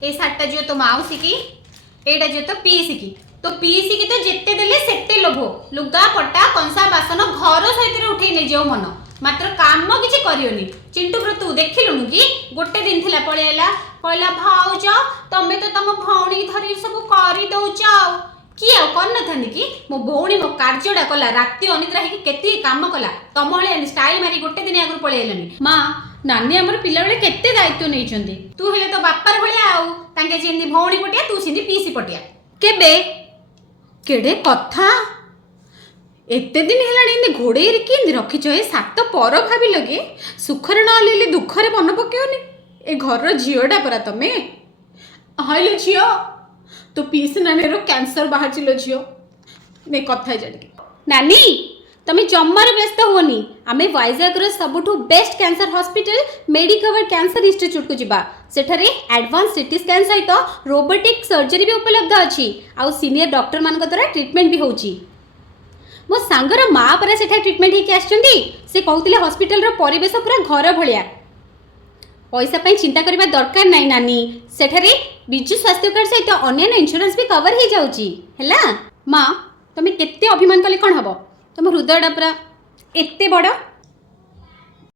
ए सार्टा जो तो माउसी की एटा जो तो पीसी की तो जिते देले सेते लोभ लुगा पट्टा कंसा बासन घर सहित उठे नहीं जाओ मन मात्र काम किसी करियोनी। चिंटू तू देखिलुनु कि गोटे दिन थिला पळेला कहला भाउज तमे तो तम भौणी धरी सब करि दउच किए कर न कि मो भौणी मो कार्यटा कला राति अनिद्रा होगी केते काम कला तम स्टाइल मारी गोटे दिन आगु पळेलानी माँ नानी आमर पिला बेले केते दायित्व नहीं तू हेले तो बापार भलिया आउ तांके जेंदी भौणी पटिया तू सिंदी पीसी पटिया केबे केडे कथा एते दिन है घोड़े कि रखीच ए सात पर भाव लगे सुखरे नले दुखरे मन पकेनि ए घर झीटा परा तमें हाइलो झील तो पीस नानी कैंसर बाहर चिलो झील नहीं कथा जानिके नानी तमें जम्मार व्यस्त होनी आमे वाइजागर सबुठु best cancer hospital Medicover cancer institute को जिबा सेठारे एडवांस सिटी स्कैन सहित रोबोटिक सर्जरी भी उपलब्ध अछि आउ सीनियर डॉक्टर मान द्वारा ट्रीटमेंट भी होउची। मो सांगर माँ पर सेठा ट्रीटमेंट होके आछंती से कहउतिले हॉस्पिटल रो परिवेश पूरा घर भलिया पैसा पई चिंता करबा दरकार नाही नानी सेठारे बिजु स्वास्थ्य कार्ड सहित अन्य इंश्योरेंस भी कवर हो जाउची हैला। माँ तमे केते अभिमान कले कोन हबो तम हृदयटा पूरा एते बड़